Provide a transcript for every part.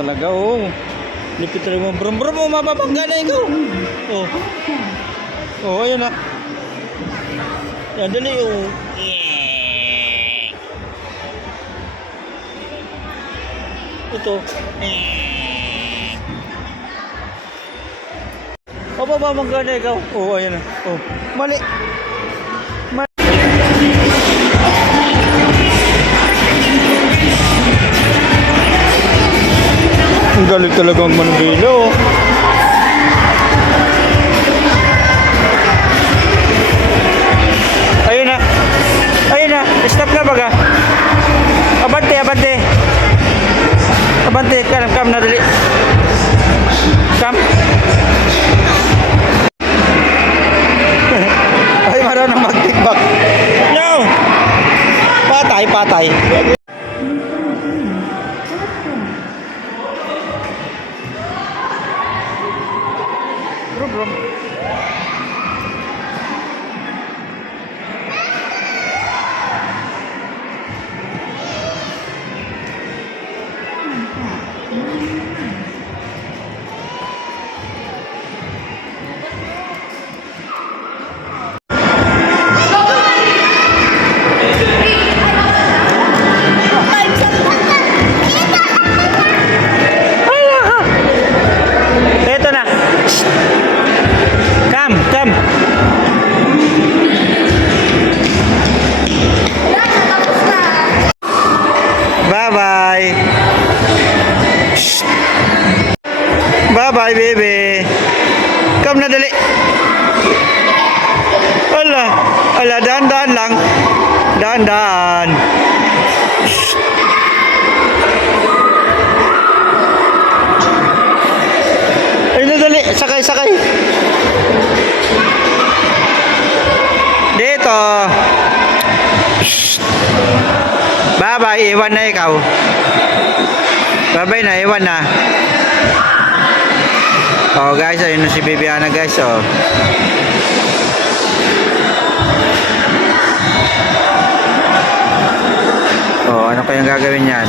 talaga, oh. Lipit talaga mo. Brum, brum, oh, mababangga na ikaw. Oh. Oh, ayun na. Yan, dali, oh. Ito. Oh, mababangga na ikaw. Oh, ayun na. Oh, mali. Ang galing talaga ang manubilo. Ayun na. Ayun na. Stop na baga. Abante, abante. Abante. Kam na dali. Kam. Ay, marunong mag-kickback. No! Patay, patay. Brum. Bye-bye. Bye-bye, baby. Come na dali. Ala, ala, dahan-dahan lang. Dahan-dahan. Ay, na dali. Sakay, sakay. Dito. Bye-bye, iwan na ikaw. Bye-bye na, iwan na. Oh guys, ayun na si Bibiana guys, oh. Oh, ano kayang gagawin yan?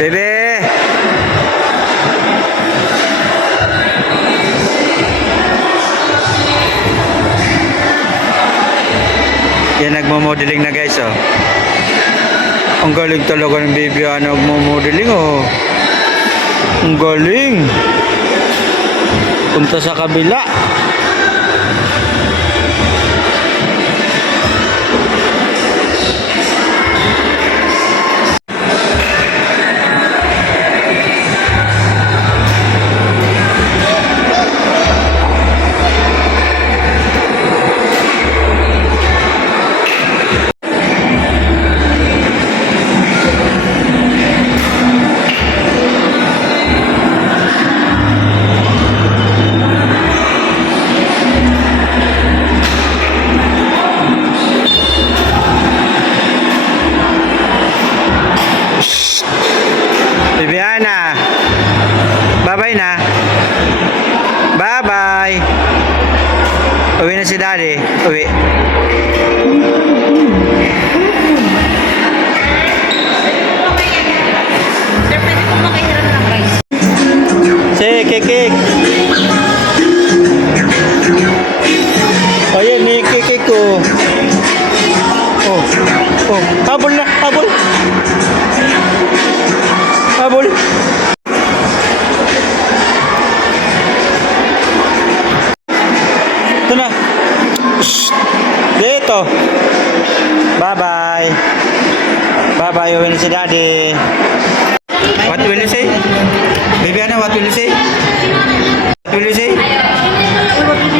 Bebe! Yan, nagmo-modeling na guys, oh. Ang galing talaga ng Bibiana nagmo-modeling, oh. Ang galing. Punta sa kabila. Bibiana, bye-bye na. Bye-bye. Uwi na si Daddy. Uwi. Si Kikik. Ayan ni Kikik ko. Oh, oh, habol na, habol. Habol. Ito na. Shh. Dito. Bye-bye. Bye-bye. Uwi na si Daddy. What will you say? Bibiana, what will you say? What will you say?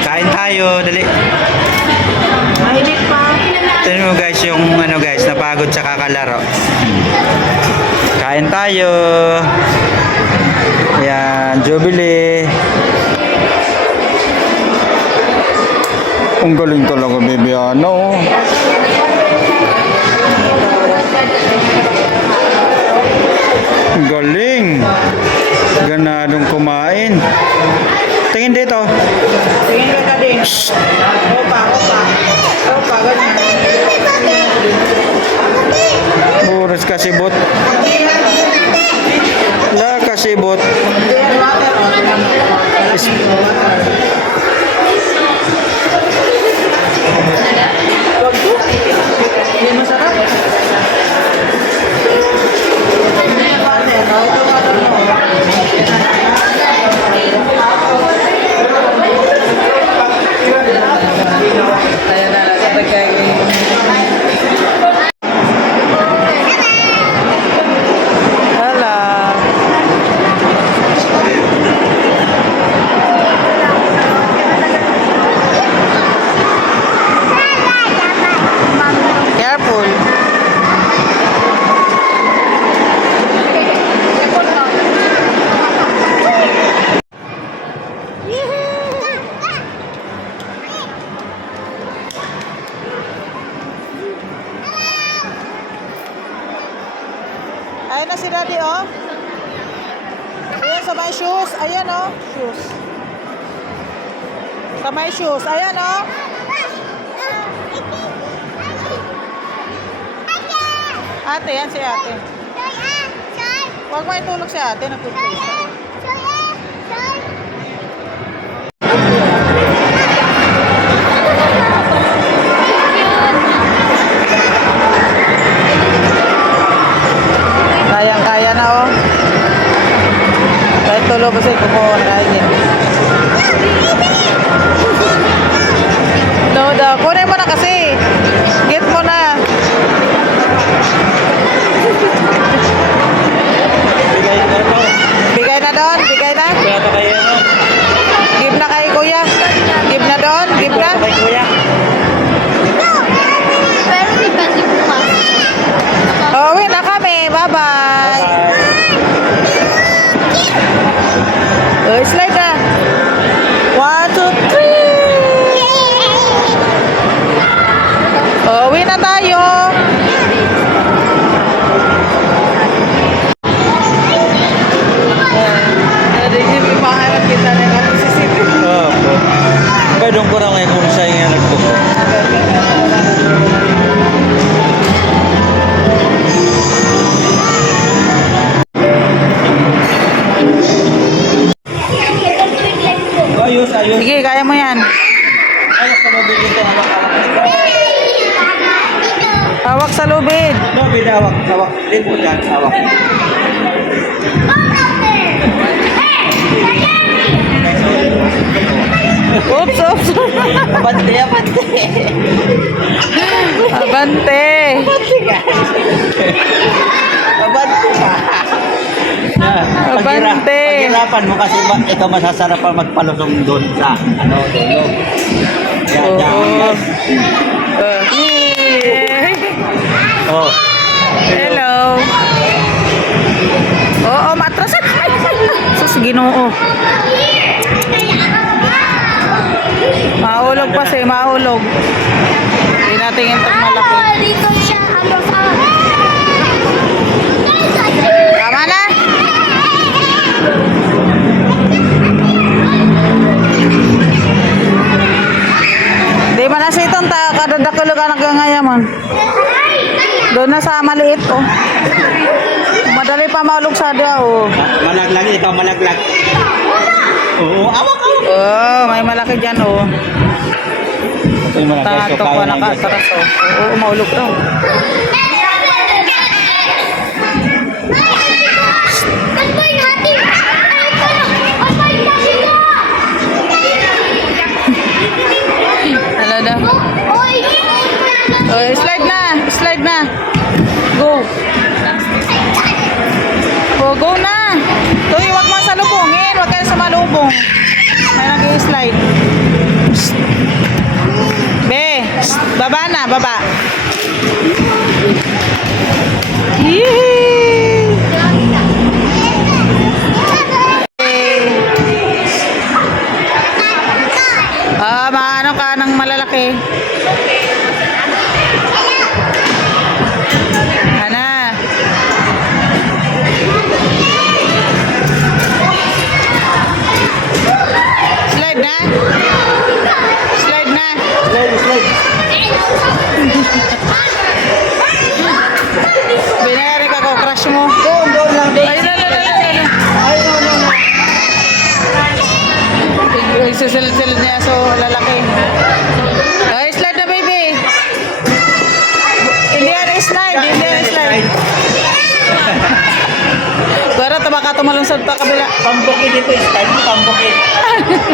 Kain tayo. Dali. Tignan mo guys yung ano guys, napagod sa kakalaro. Kain tayo. Ayan, Jubilee. Ang galing talaga, Bibiana, oh. Ang galing. Ganadong kumain. Tingin dito. Tingin ka din. Opa, opa. Opa, ganyan. kasibot. La kasibot. Hindi masarap. Kaya na sabay kayo. Hala. Careful. Ayan na si Daddy, oh. Ayan sa may shoes. Ayan, oh. Shoes. Sa may shoes. Ayan, oh. Ate, yan si ate. Huwag mo itulog si ate. Nagpipray siya. Kayang-kaya na, oh. Kahit tulog kasi kumuha na kaya. No, daw. Kunin mo na kasi. Get mo na. Bigay na doon. Bigay na. Give na kay kuya. Give na doon. Give na. Kay kuya. Pero depende bukas. Oh, Uwi na kami. Bye-bye. Slide na. 1, 2, 3. Uwi na tayo. Opo. Pwedeng ko na ngayon kung saan nga nagpupo. Ayos, ayos. Sige, kaya mo yan. Ayos ka mabigyan ito. Hawak sa lubid. No, binawak. Hawak. Lipo dyan. Hawak. Oops, oops. Abante, abante. Abante. Abante pa. Abante. Paghirapan mo kasi ikaw masasarapan magpalusong doon sa dulo. Yan, yan. Oo. Oh. Hello. Oo, matras. Sus, Ginoo. Mahulog pa siya, mahulog. Hindi natin itong malaki. Dito siya. Ano pa? Tama na. Di man na sa itong kadadakulo ka naggangayaman. Doon na sa maliit, oh. Madali pa mahulog sa dia, oh. Malaglag, ikaw malaglag. Oo, awak, awak. Oh, may malaki dyan, oh. Ito yung malaglag. So, Tangatok pa kaya na yun. nakatras, oh. Oo, mahulog daw. Ano daw? Oh, slide na. Slide na. Go. Oh, go na. Tuy, huwag mo salubungin. Huwag kayo sa malubong. May nag-i-slide. Be, baba na, baba. tumalunsod pa kabila. Pambukid ito, style mo, pambukid.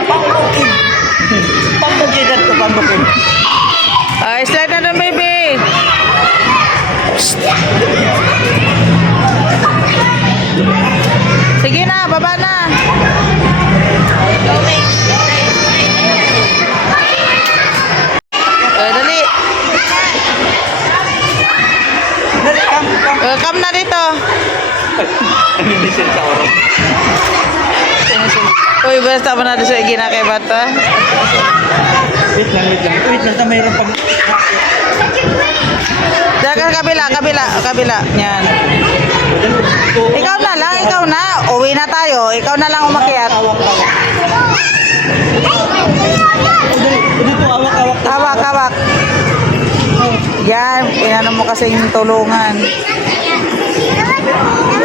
Pambukid. Pambukid ito, pambukid. Ay, slide na doon, baby. Sige na, baba na. Dali. Dali, come. Come na dito. Hindi sila sa oras. Uy, basta mo na doon sa ginakay bata. Wait lang. Wait lang, mayroon pag... Dagan kabila. Yan. Ikaw na lang, ikaw na. Uwi na tayo. Ikaw na lang umakyat. Dito, awak. Hawak. Yan, inano mo kasing tulungan.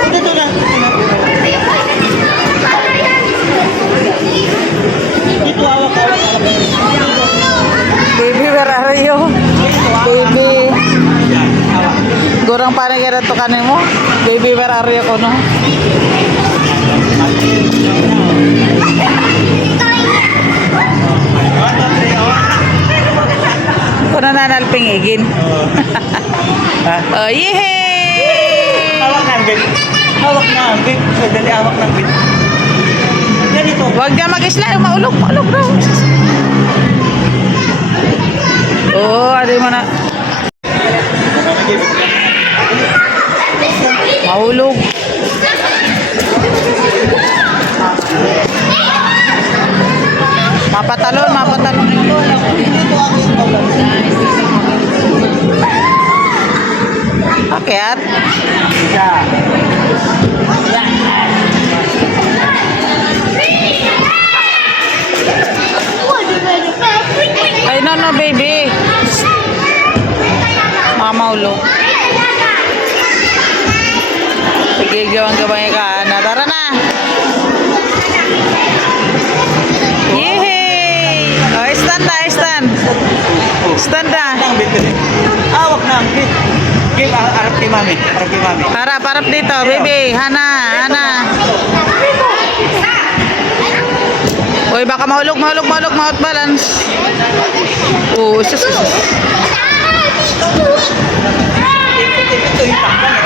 Dito na. Dito, awak. Baby, where are you? Baby. Gurang panagira to kanin mo. Baby, where are you ko no? Kung nananalping igin. Ha? Oh, yehey! Hawak na ang bit. Dali, hawak ng bit. Ganito. Huwag ka mag-slide, maulog daw. Oh, adi mo na. Mahulog. Mapatalon. Akyat. Isa. Ay, no, baby. Mamaulo. Sige, gawang gabay ka. Tara na. Yehey! Oh, stand na. Stand na. Ang bit kasi. Hawak na ang bit. Game, harap kay mami. Harap dito, baby. Hana. Uy, baka mahulog, mouth balance. Oh, sus. Ito yung takpan.